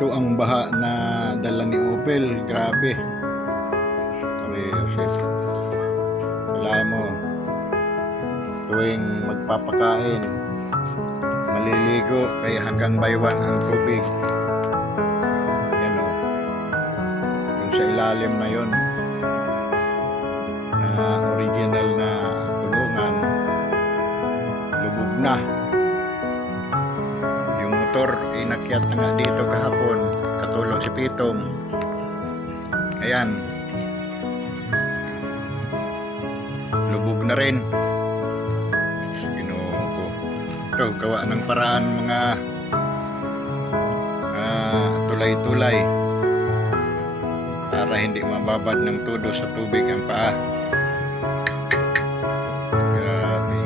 Ito ang baha na dala ni Opel. Grabe. Sabi, Joseph, wala mo, tuwing magpapakain, maliligo, kaya hanggang baywan ang tubig. Yan o. Yung sa ilalim na yon, na original na kulungan, lubog na. Yung motor, inakyat na nga dito kahapon, katulong si Pitong. Ayan, lubog na rin. Ginoo ko. Ito, gawa ng paraan mga tulay-tulay para hindi mababad ng todo sa tubig ang paa. Grabe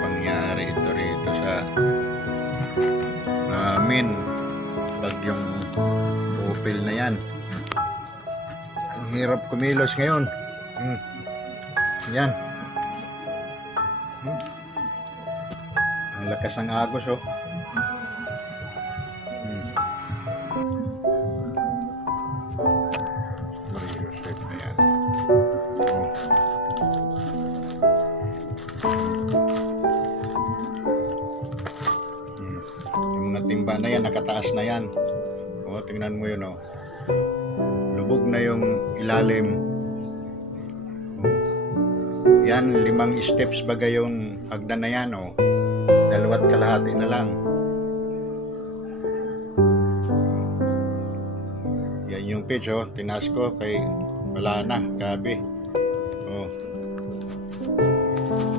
pangyari ito rito sa namin. Bagyong Opel na yan. Ang hirap kumilos ngayon. Yan. Ang lakas ng agos, oh. Ayan. Oh. Yung natimba na yan, nakataas na yan. O, tingnan mo yun, oh. Lubog na yung ilalim. Yan, 5 steps bagay yung hagdan na yan, oh. 2 kalahati na lang. Yan yung pitch, oh. Tinaas ko kay wala na, gabi. Oh.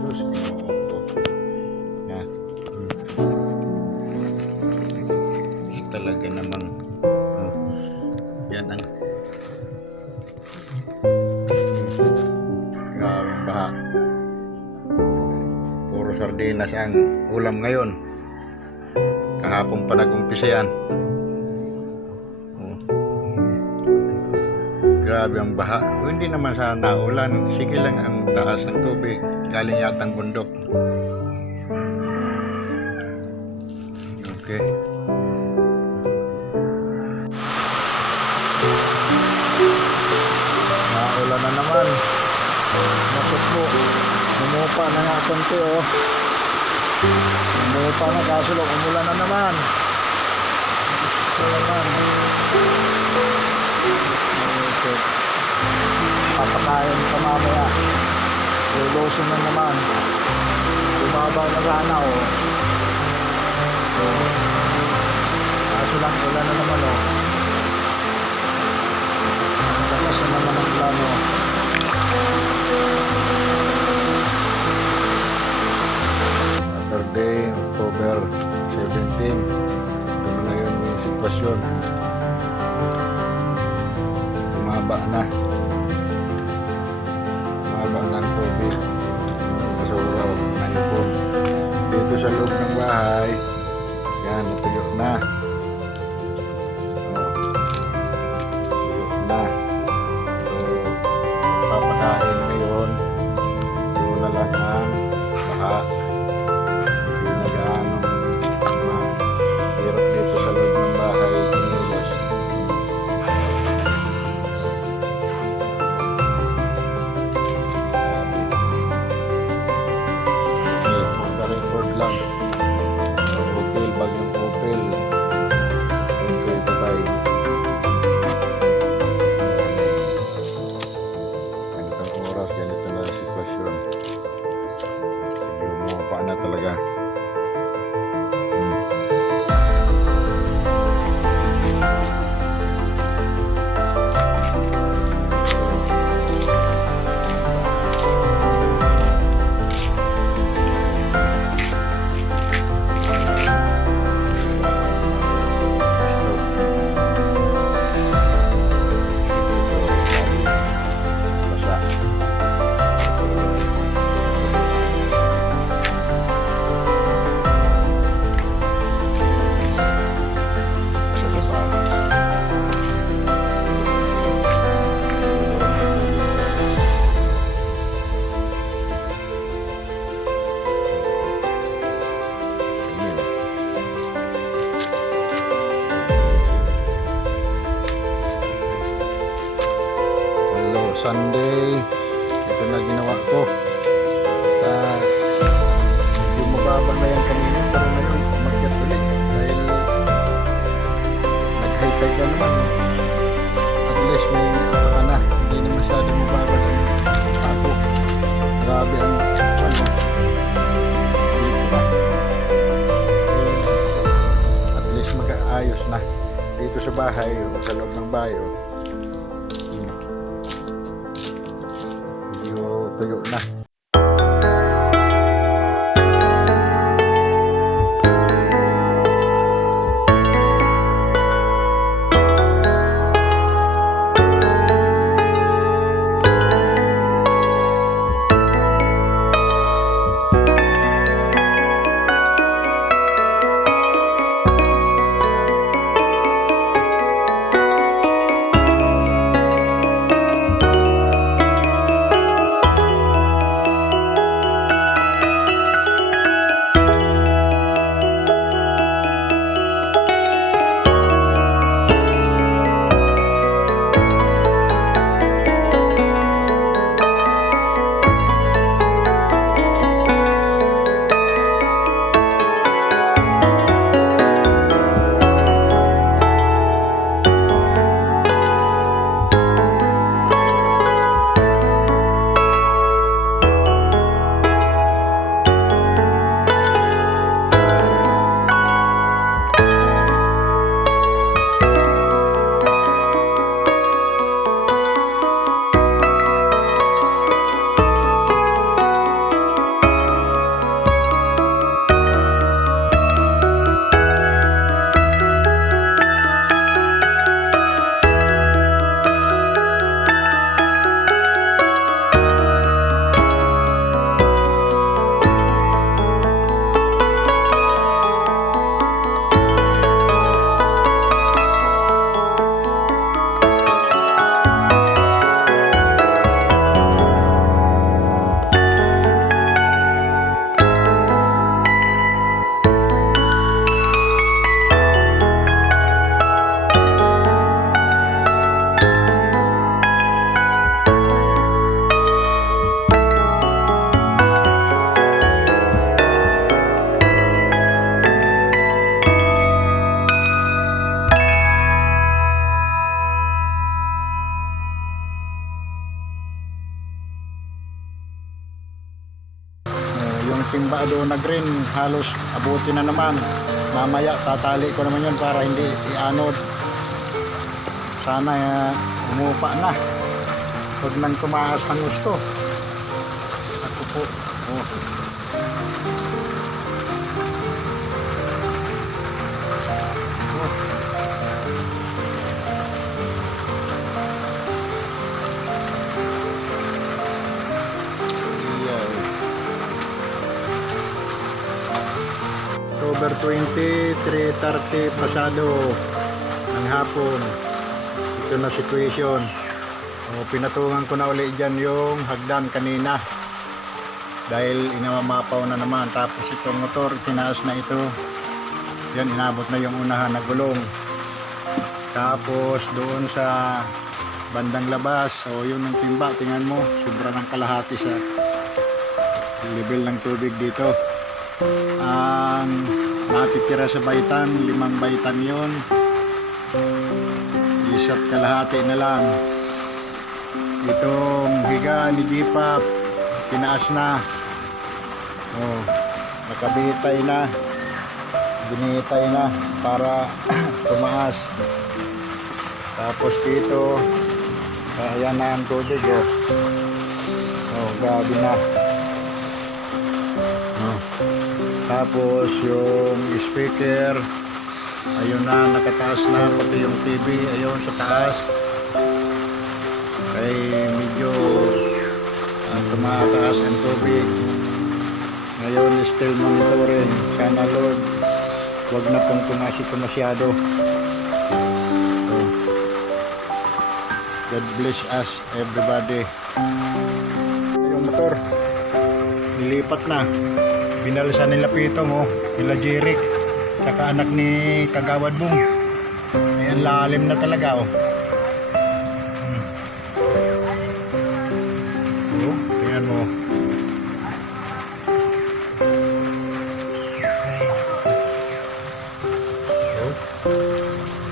Diyos, ginoo ko. Yan. Talaga namang oh. Yan ang baha. Puro sardinas ang ulam ngayon. Kahapon pa nag-umpisa yan. Oh. Grabe ang baha. O, hindi naman sana naulan. Sige lang ang taas ng tubig. Galing yatang bundok. Okay. Naulan na naman. Bakit po? Umupa na nga konti, oh. Umupa na, kaso lang umulan na naman. Ito naman. Okay. Papakain pa mamaya. Lulusin na naman. Bumaba na sana, oh. Kaso lang ulan na naman, oh. Ang lakas na naman ang plano. Saturday, October 17. Ito na ngayon yung sitwasyon. Bumaba na ang tubig. Masuraw na ipon. Dito sa loob ng bahay, yan, natuyo na. Natuyo na. So, papakain ngayon, yun na lang ang baha. Hirap dito sa loob ng bahay, kinilos. Okay, on the record lang. Opel, bagyong Opel. Sunday. Ito na ginawa ko. At yung mababa na yan kanina, pero ngayon umakyat ulit dahil nag-high tide na naman. At least may ka na, hindi na masyadong mababa ng ako. Grabe ang ano, dito na. At least mag-aayos na dito sa bahay o sa loob ng bahay. Tuyo na. Yung timba doon na green halos abuti na naman. Mamaya tatali ko naman yun para hindi ianod. Sana umupa na, huwag nang tumaas ng gusto. Ako po October 20, 3:30 pasado ng hapon. Ito na situation. Pinatungan ko na uli dyan yung hagdan kanina dahil inamamapaw na naman. Tapos itong motor tinaas na ito. Yan, inabot na yung unahan na gulong. Tapos doon sa bandang labas, yun ang timba, tingnan mo, sobra ng kalahati sa level ng tubig dito. Ang natitira sa baitan, 5 baitan yun, isa't kalahati na lang. Itong higa ni Gipap tinaas na, nakabitay na, binitay na para tumaas. Tapos dito ayan na ang tubig, grabe na. Tapos yung speaker, ayun na, nakataas na, pati yung TV ayun sa taas ay medyo tumataas ang tubig. Ngayon still monitoring. Sana Lord wag na pong tumaas ito masyado. God bless us everybody. Yung motor nilipat na, binalsa nila Pitong, nila Jeric, saka anak ni Kagawad Bong. Ayan, lalim na talaga,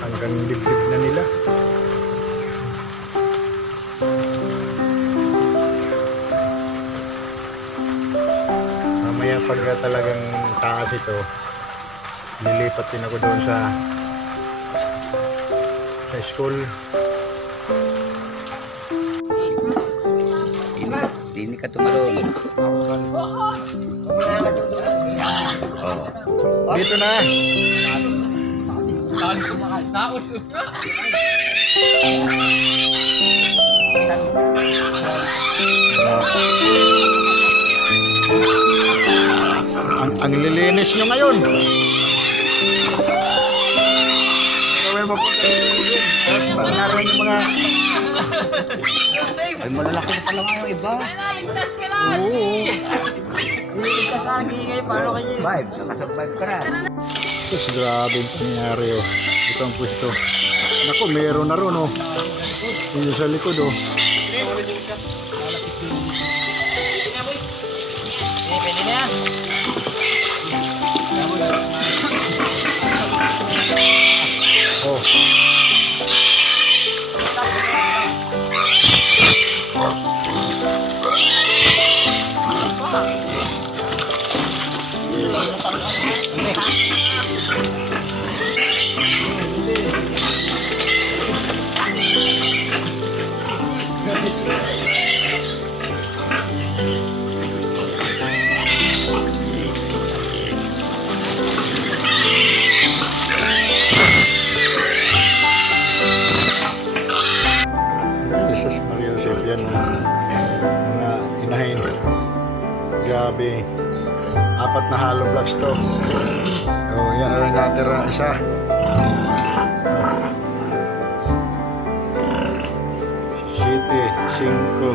Hanggang dibdib na nila. Mamaya pag talagang taas ito, lilipat din ako doon sa school. Hindi ka tumalong. Dito na. Ang lilinis nyo ngayon. Gawin mo po pag naroon yung mga Ay, malalaki na pala nga yung iba. Naligtas ka na! oo. Naligtas ka na, paano kayo? Survive, nakasurvive ka na. Sus, grabe yung pangyayari oh. Ito ang pwesto. Naku, meron na ron oh. Yung sa likod oh. Pwede na yan. Oh. Jesus Maria Joseph, yan mga inahin. Grabe, 4 na hollow blocks to. So yan na rin natira isa. City 5 4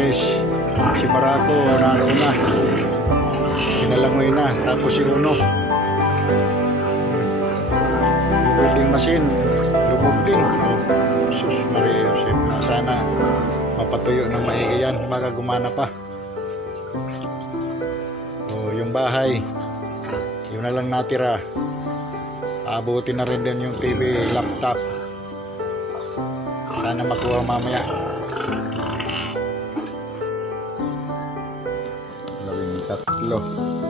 3. Si Maraco naroon na, pinalangoy na. Tapos si Uno, yung welding machine lubog din. Oh, Jesus Maria Joseph, na sana mapatuyo ng maigi yan, baka gumana pa. Oh, yung bahay, yun na lang natira. Aabutin na rin din yung TV, laptop. Sana makuha mamaya. 13.